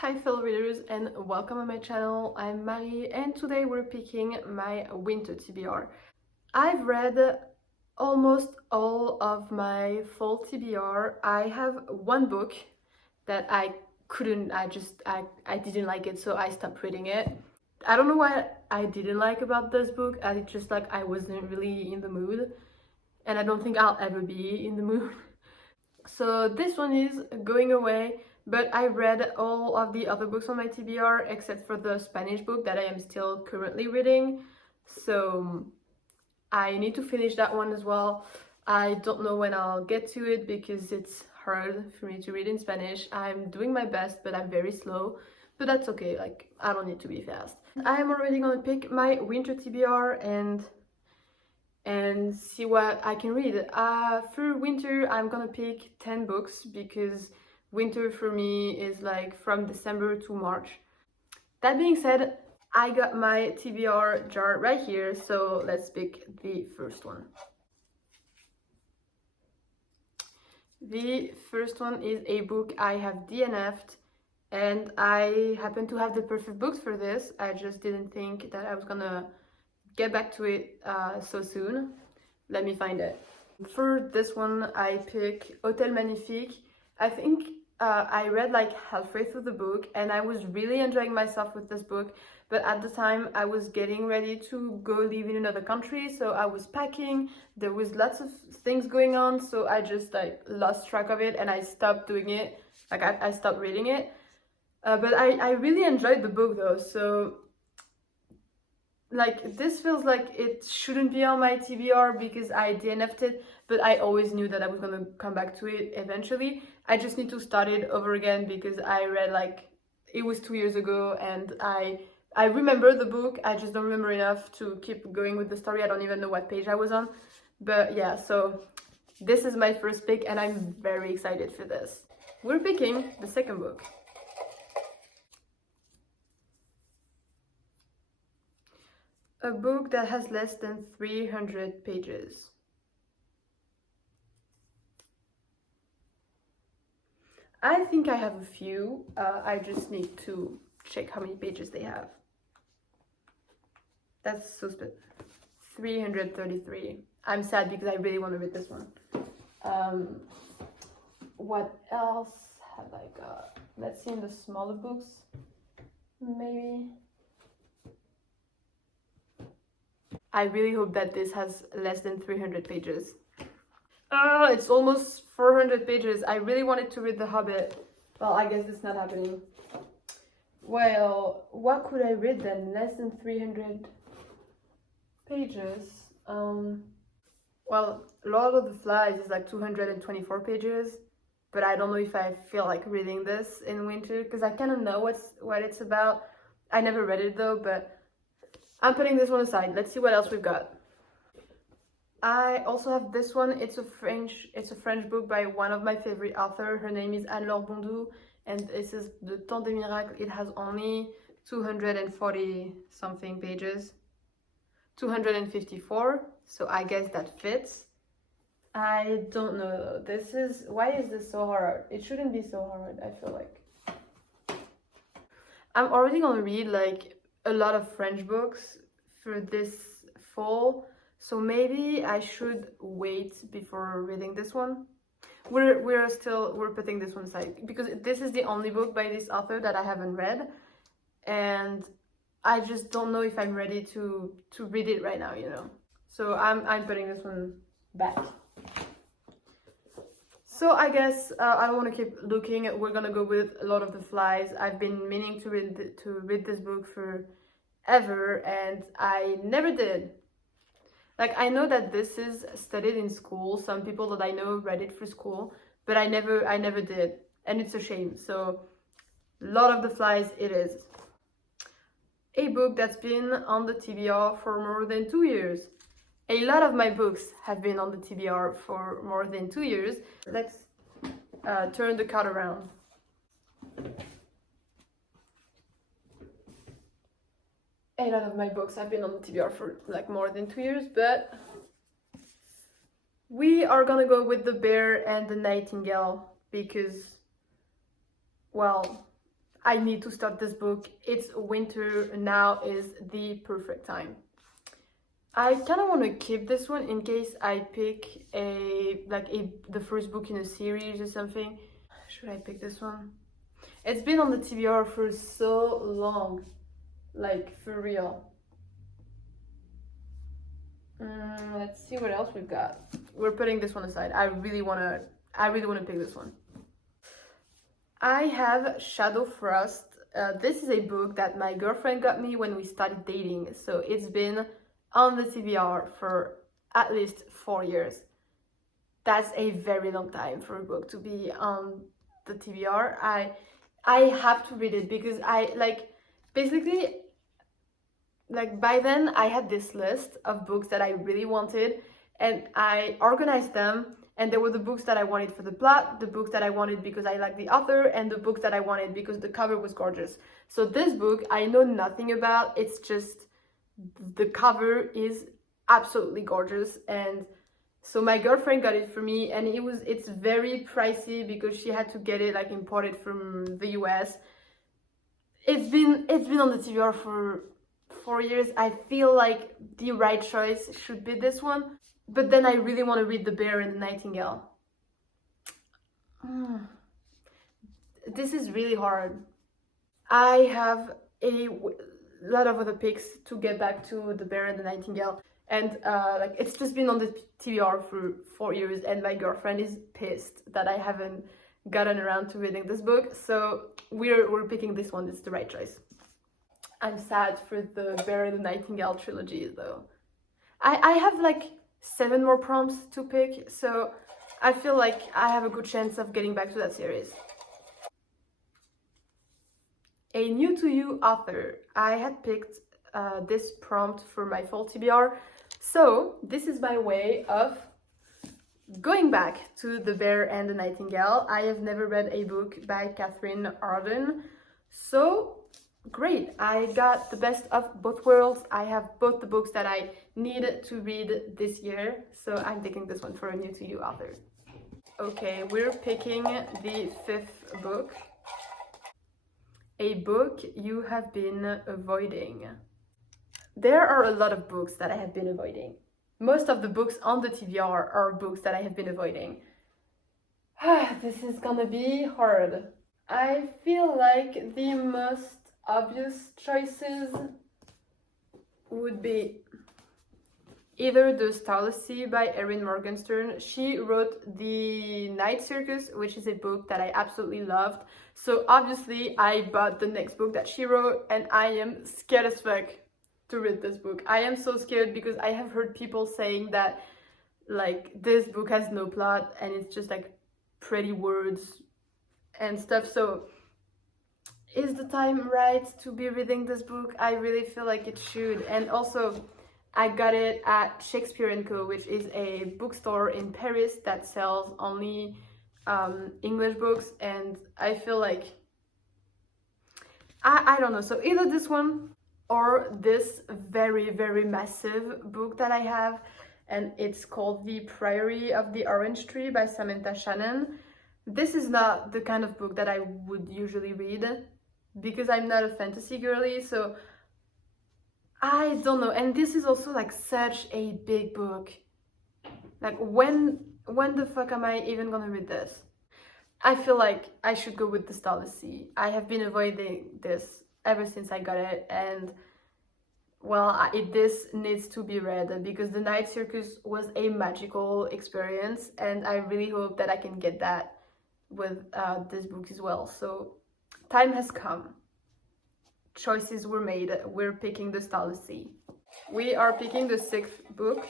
Hi fellow readers and welcome on my channel. I'm Marie and today we're picking my winter TBR. I've read almost all of my fall TBR. I have one book that I didn't like it, so I stopped reading it. I don't know what I didn't like about this book. I just like I wasn't really in the mood, and I don't think I'll ever be in the mood. So this one is Going Away, but I read all of the other books on my TBR except for the Spanish book that I am still currently reading. So I need to finish that one as well. I don't know when I'll get to it because it's hard for me to read in Spanish. I'm doing my best, but I'm very slow. But that's okay, like I don't need to be fast. I'm already gonna pick my winter TBR and see what I can read. For winter, I'm gonna pick 10 books because winter for me is like from December to March. That being said, I got my TBR jar right here, so let's pick the first one. The first one is a book I have DNF'd, and I happen to have the perfect books for this. I just didn't think that I was gonna get back to it so soon. Let me find it. For this one, I pick Hôtel Magnifique. I think I read like halfway through the book and I was really enjoying myself with this book, but at the time I was getting ready to go live in another country, so I was packing. There was lots of things going on, so I just like lost track of it and I stopped doing it. Like I stopped reading it. But I really enjoyed the book though, so like this feels like it shouldn't be on my TBR because I DNF'd it, but I always knew that I was gonna come back to it eventually. I just need to start it over again because I read like it was 2 years ago and I remember the book. I just don't remember enough to keep going with the story. I don't even know what page I was on. But yeah, so this is my first pick and I'm very excited for this. We're picking the second book. A book that has less than 300 pages. I think I have a few. I just need to check how many pages they have. That's so stupid. 333. I'm sad because I really want to read this one. What else have I got? Let's see in the smaller books. Maybe. I really hope that this has less than 300 pages. It's almost 400 pages. I really wanted to read The Hobbit. Well, I guess it's not happening. Well, what could I read then? Less than 300 pages. Well, Lord of the Flies is like 224 pages, but I don't know if I feel like reading this in winter because I kind of know what it's about. I never read it though, but I'm putting this one aside. Let's see what else we've got. I also have this one. It's a French book by one of my favorite authors. Her name is Annet Bondoux, and this is Le Temps des Miracles. It has only 240 something pages. 254, so I guess that fits. I don't know. Why is this so hard? It shouldn't be so hard, I feel like. I'm already gonna read like a lot of French books for this fall, so maybe I should wait before reading this one. We're putting this one aside because this is the only book by this author that I haven't read, and I just don't know if I'm ready to read it right now, you know. So I'm putting this one back. So I guess I don't want to keep looking. We're gonna go with Lord of the Flies. I've been meaning to read this book forever, and I never did. Like I know that this is studied in school. Some people that I know read it for school, but I never did, and it's a shame. So Lord of the Flies it is. A book that's been on the TBR for more than 2 years. A lot of my books have been on the TBR for more than 2 years. Let's turn the card around. A lot of my books have been on the TBR for like more than 2 years, but we are gonna go with The Bear and the Nightingale because, well, I need to start this book. It's winter, now is the perfect time. I kind of want to keep this one in case I pick the first book in a series or something. Should I pick this one? It's been on the TBR for so long, like for real. Let's see what else we've got. We're putting this one aside. I really wanna pick this one. I have Shadow Frost. This is a book that my girlfriend got me when we started dating. So it's been on the TBR for at least 4 years. That's a very long time for a book to be on the TBR. I have to read it because basically by then I had this list of books that I really wanted, and I organized them, and there were the books that I wanted for the plot, the books that I wanted because I liked the author, and the books that I wanted because the cover was gorgeous. So this book I know nothing about. It's just the cover is absolutely gorgeous, and so my girlfriend got it for me, and it's very pricey because she had to get it like imported from the US. It's been on the TBR for 4 years. I feel like the right choice should be this one, but then I really want to read The Bear and the Nightingale. This is really hard. I have a lot of other picks to get back to The Bear and the Nightingale, and it's just been on the TBR for 4 years, and my girlfriend is pissed that I haven't gotten around to reading this book, so we're picking this one. It's the right choice. I'm sad for The Bear and the Nightingale trilogy though. I have like 7 more prompts to pick, so I feel like I have a good chance of getting back to that series. A new to you author. I had picked this prompt for my fall TBR, so this is my way of going back to The Bear and the Nightingale. I have never read a book by Katherine Arden, so great, I got the best of both worlds. I have both the books that I need to read this year, so I'm picking this one for a new to you author. Okay, we're picking the 5th book. A book you have been avoiding. There are a lot of books that I have been avoiding. Most of the books on the TBR are books that I have been avoiding. This is gonna be hard. I feel like the most obvious choices would be either The Starless by Erin Morgenstern. She wrote The Night Circus, which is a book that I absolutely loved. So obviously I bought the next book that she wrote, and I am scared as fuck to read this book. I am so scared because I have heard people saying that like this book has no plot and it's just like pretty words and stuff. So is the time right to be reading this book? I really feel like it should. And also I got it at Shakespeare & Co., which is a bookstore in Paris that sells only English books, and I feel like I don't know. So either this one or this very, very massive book that I have, and it's called The Priory of the Orange Tree by Samantha Shannon. This is not the kind of book that I would usually read because I'm not a fantasy girly, so I don't know. And this is also like such a big book. Like when the fuck am I even gonna read this? I feel like I should go with The Starless. I have been avoiding this ever since I got it, and well, this needs to be read because The Night Circus was a magical experience, and I really hope that I can get that with this book as well. So time has come. Choices were made. We're picking The Starless. We are picking the 6th book.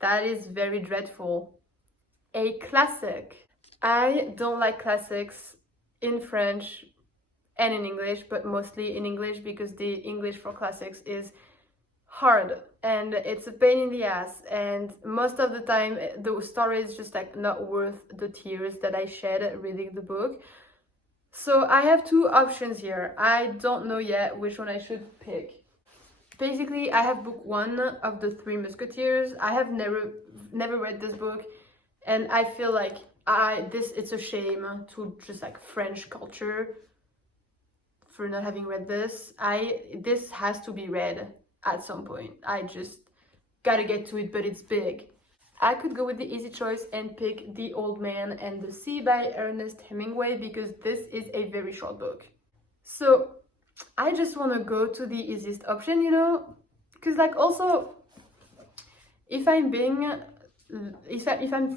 That is very dreadful. A classic. I don't like classics in French and in English, but mostly in English because the English for classics is hard and it's a pain in the ass, and most of the time the story is just like not worth the tears that I shed reading the book. So I have 2 options here. I don't know yet which one I should pick. Basically, I have book 1 of the 3 Musketeers. I have never read this book, and I feel like It's a shame to just like French culture for not having read this. This has to be read at some point. I just gotta get to it, but it's big. I could go with the easy choice and pick The Old Man and the Sea by Ernest Hemingway because this is a very short book. So I just want to go to the easiest option, you know, because like also if I'm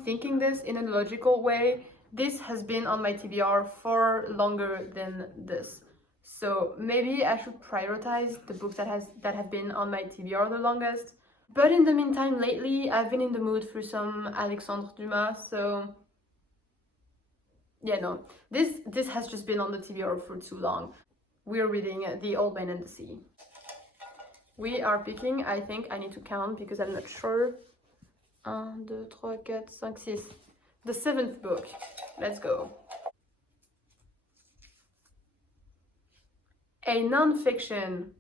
thinking this in a logical way, this has been on my TBR for longer than this. So maybe I should prioritize the books that have been on my TBR the longest. But in the meantime, lately I've been in the mood for some Alexandre Dumas, so yeah, no, this has just been on the TBR for too long. We're reading The Old Man and the Sea. We are picking, I think I need to count because I'm not sure. 1, 2, 3, 4, 5, 6. The 7th book. Let's go. A non-fiction.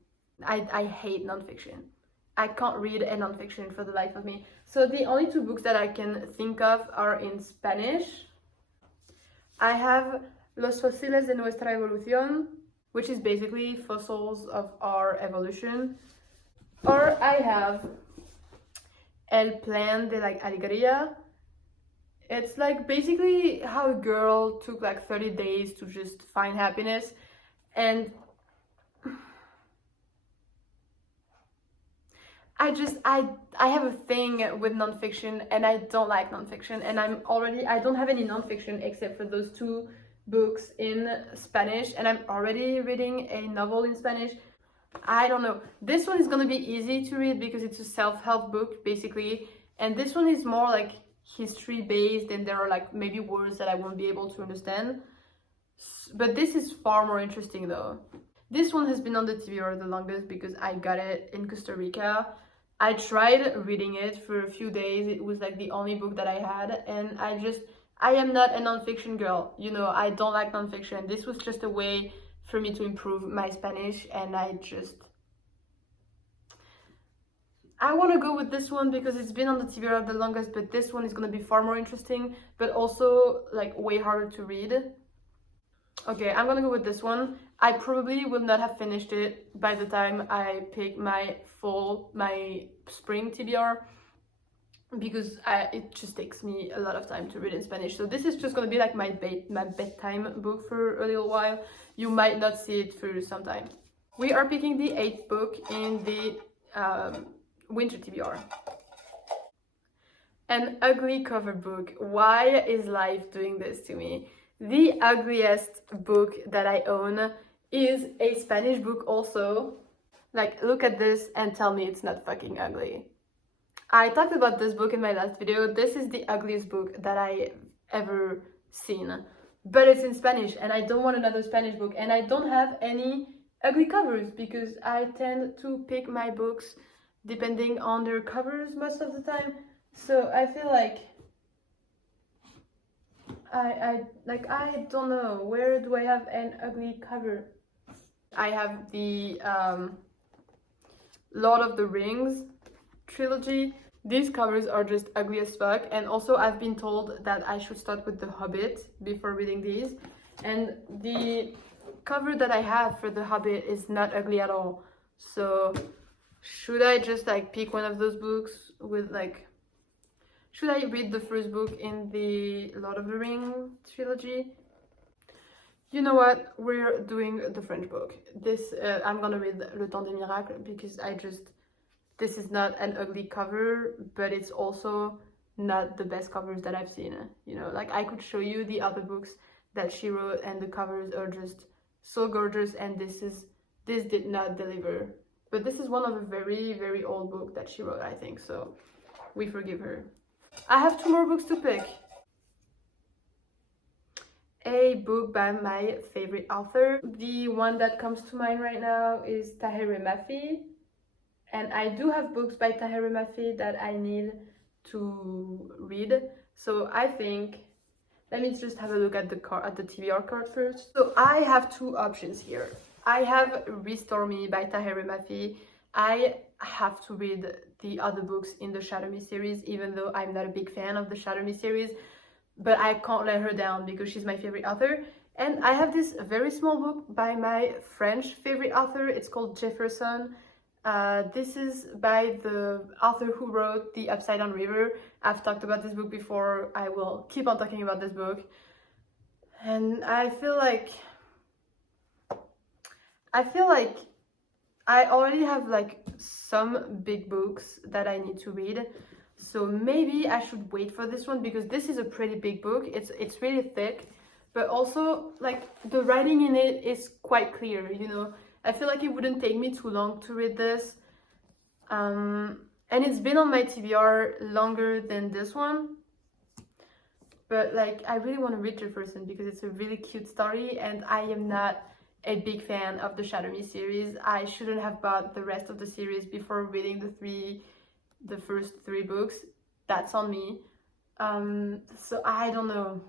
I hate non-fiction. I can't read a non-fiction for the life of me. So the only 2 books that I can think of are in Spanish. I have Los fosiles de nuestra evolución, which is basically fossils of our evolution. Or I have El plan de la alegría. It's like basically how a girl took like 30 days to just find happiness, and I have a thing with nonfiction, and I don't like nonfiction, and I don't have any nonfiction except for those 2 books in Spanish, and I'm already reading a novel in Spanish. I don't know. This one is gonna be easy to read because it's a self-help book basically, and this one is more like history based, and there are like maybe words that I won't be able to understand. But this is far more interesting though. This one has been on the TBR the longest because I got it in Costa Rica. I tried reading it for a few days. It was like the only book that I had, and I am not a nonfiction girl, you know. I don't like nonfiction. This was just a way for me to improve my Spanish, and I want to go with this one because it's been on the TBR the longest, but this one is going to be far more interesting, but also like way harder to read. Okay, I'm gonna go with this one. I probably will not have finished it by the time I pick my spring TBR because it just takes me a lot of time to read in Spanish. So this is just gonna be like my bedtime book for a little while. You might not see it for some time. We are picking the 8th book in the winter TBR. An ugly cover book. Why is life doing this to me? The ugliest book that I own is a Spanish book also. Like, look at this and tell me it's not fucking ugly. I talked about this book in my last video. This is the ugliest book that I've ever seen. But it's in Spanish, and I don't want another Spanish book, and I don't have any ugly covers because I tend to pick my books depending on their covers most of the time. So I feel like I don't know, where do I have an ugly cover? I have the Lord of the Rings trilogy. These covers are just ugly as fuck, and also I've been told that I should start with The Hobbit before reading these, and the cover that I have for The Hobbit is not ugly at all. So should I just like pick one of those books with like, should I read the first book in the Lord of the Rings trilogy? You know what? We're doing the French book. This, I'm gonna read Le Temps des Miracles because this is not an ugly cover, but it's also not the best covers that I've seen. You know, like I could show you the other books that she wrote and the covers are just so gorgeous, and this did not deliver. But this is one of a very, very old book that she wrote, I think, so we forgive her. I have 2 more books to pick. A book by my favorite author. The one that comes to mind right now is Tahereh Mafi, and I do have books by Tahereh Mafi that I need to read. So I think, let me just have a look at the TBR card first. So I have 2 options here. I have Restore Me by Tahereh Mafi. I have to read the other books in the Shadow Me series, even though I'm not a big fan of the Shadow Me series. but I can't let her down because she's my favorite author. And I have this very small book by my French favorite author. It's called Jefferson. This is by the author who wrote The Upside Down River. I've talked about this book before. I will keep on talking about this book. And I feel like I already have like some big books that I need to read. So maybe I should wait for this one because this is a pretty big book. It's really thick, but also like the writing in it is quite clear, you know. I feel like it wouldn't take me too long to read this. And it's been on my TBR longer than this one. But like I really want to read Jefferson because it's a really cute story, and I am not a big fan of the Shadow Me series. I shouldn't have bought the rest of the series before reading the first three books. That's on me. So I don't know.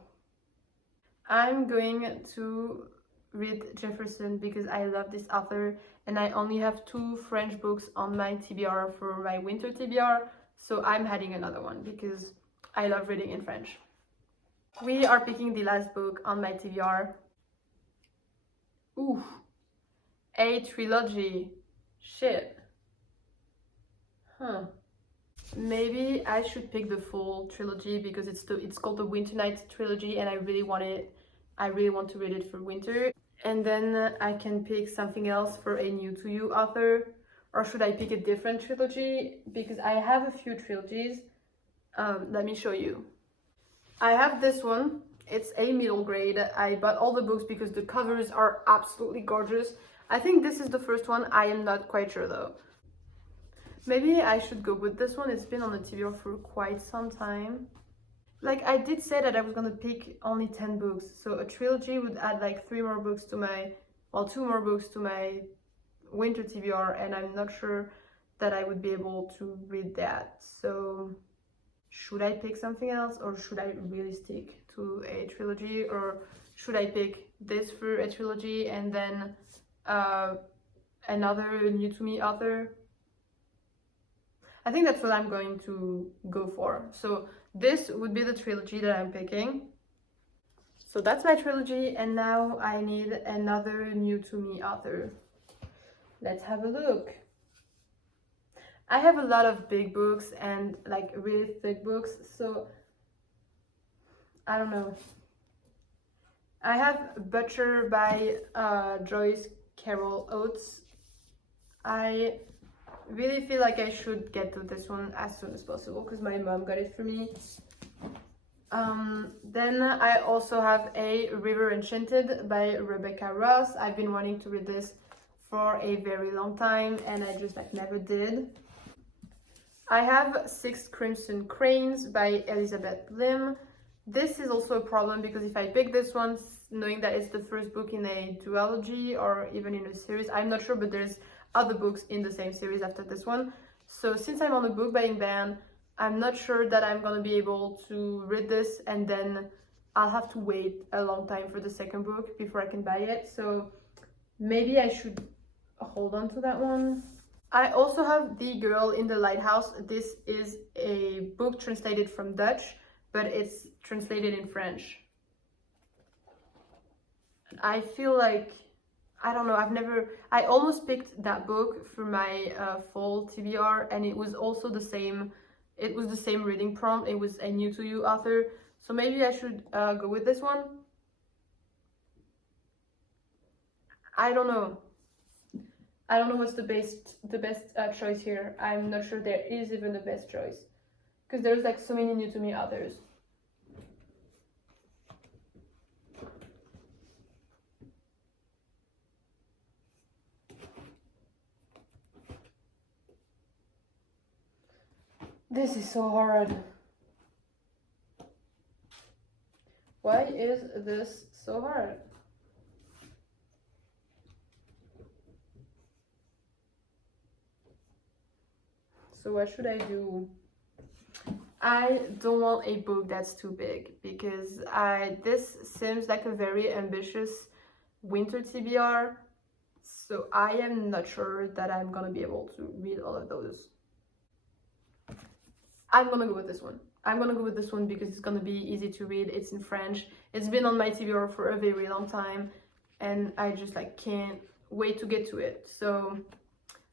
I'm going to read Jefferson because I love this author, and I only have 2 French books on my TBR for my winter TBR, so I'm adding another one because I love reading in French. We are picking the last book on my TBR. Ooh, a trilogy. Shit. Huh. Maybe I should pick the full trilogy because it's called the Winter Night trilogy, and I really want to read it for winter. And then I can pick something else for a new to you author. Or should I pick a different trilogy? Because I have a few trilogies. Let me show you. I have this one. It's a middle grade. I bought all the books because the covers are absolutely gorgeous. I think this is the first one. I am not quite sure though. Maybe I should go with this one. It's been on the TBR for quite some time. Like I did say that I was gonna pick only 10 books. So a trilogy would add like 2 more books to my winter TBR, and I'm not sure that I would be able to read that. So should I pick something else, or should I really stick to a trilogy, or should I pick this for a trilogy and then another new to me author? I think that's what I'm going to go for. So this would be the trilogy that I'm picking. So that's my trilogy, and now I need another new to me author. Let's have a look. I have a lot of big books and like really thick books, so I don't know. I have Butcher by Joyce Carol Oates. I really feel like I should get to this one as soon as possible because my mom got it for me. Then I also have a River Enchanted by Rebecca Ross. I've been wanting to read this for a very long time, and I just like never did. I have 6 Crimson Cranes by Elizabeth Lim. This is also a problem because if I pick this one, knowing that it's the first book in a duology or even in a series, I'm not sure, but there's other books in the same series after this one. So since I'm on a book buying ban, I'm not sure that I'm gonna be able to read this, and then I'll have to wait a long time for the second book before I can buy it. So maybe I should hold on to that one. I also have The Girl in the Lighthouse. This is a book translated from Dutch, but it's translated in French. I feel like, I don't know, I almost picked that book for my fall TBR, and it was also the same reading prompt. It was a new to you author, so maybe I should go with this one. I don't know what's the best choice here. I'm not sure there is even a best choice because there's like so many new to me authors. This is so hard. Why is this so hard? So what should I do? I don't want a book that's too big because this seems like a very ambitious winter TBR. So I am not sure that I'm gonna be able to read all of those. I'm gonna go with this one. I'm gonna go with this one because it's gonna be easy to read. It's in French. It's been on my TBR for a very long time, and I just like can't wait to get to it. So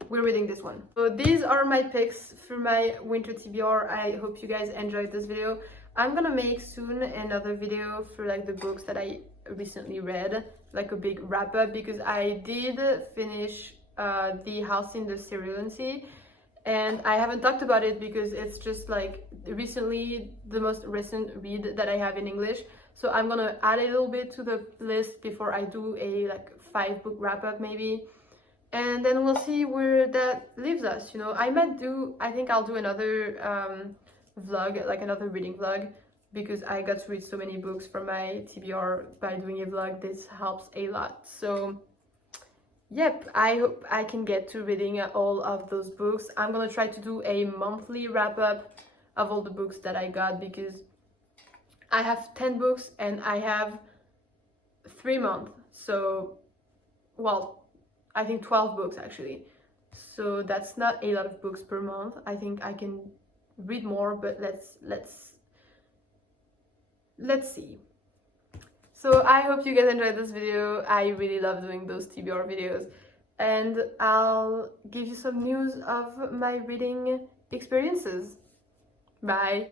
we're reading this one. So these are my picks for my winter TBR. I hope you guys enjoyed this video. I'm gonna make soon another video for like the books that I recently read, like a big wrap up, because I did finish The House in the Cerulean Sea, and I haven't talked about it because it's just like recently the most recent read that I have in English. So I'm gonna add a little bit to the list before I do a like 5-book wrap up maybe, and then we'll see where that leaves us. You know, I think I'll do another vlog, like another reading vlog, because I got to read so many books from my TBR by doing a vlog. This helps a lot. So yep, I hope I can get to reading all of those books. I'm gonna try to do a monthly wrap up of all the books that I got, because I have 10 books and I have 3 months. So, well, I think 12 books actually. So that's not a lot of books per month. I think I can read more, but let's see. So I hope you guys enjoyed this video. I really love doing those TBR videos, and I'll give you some news of my reading experiences. Bye!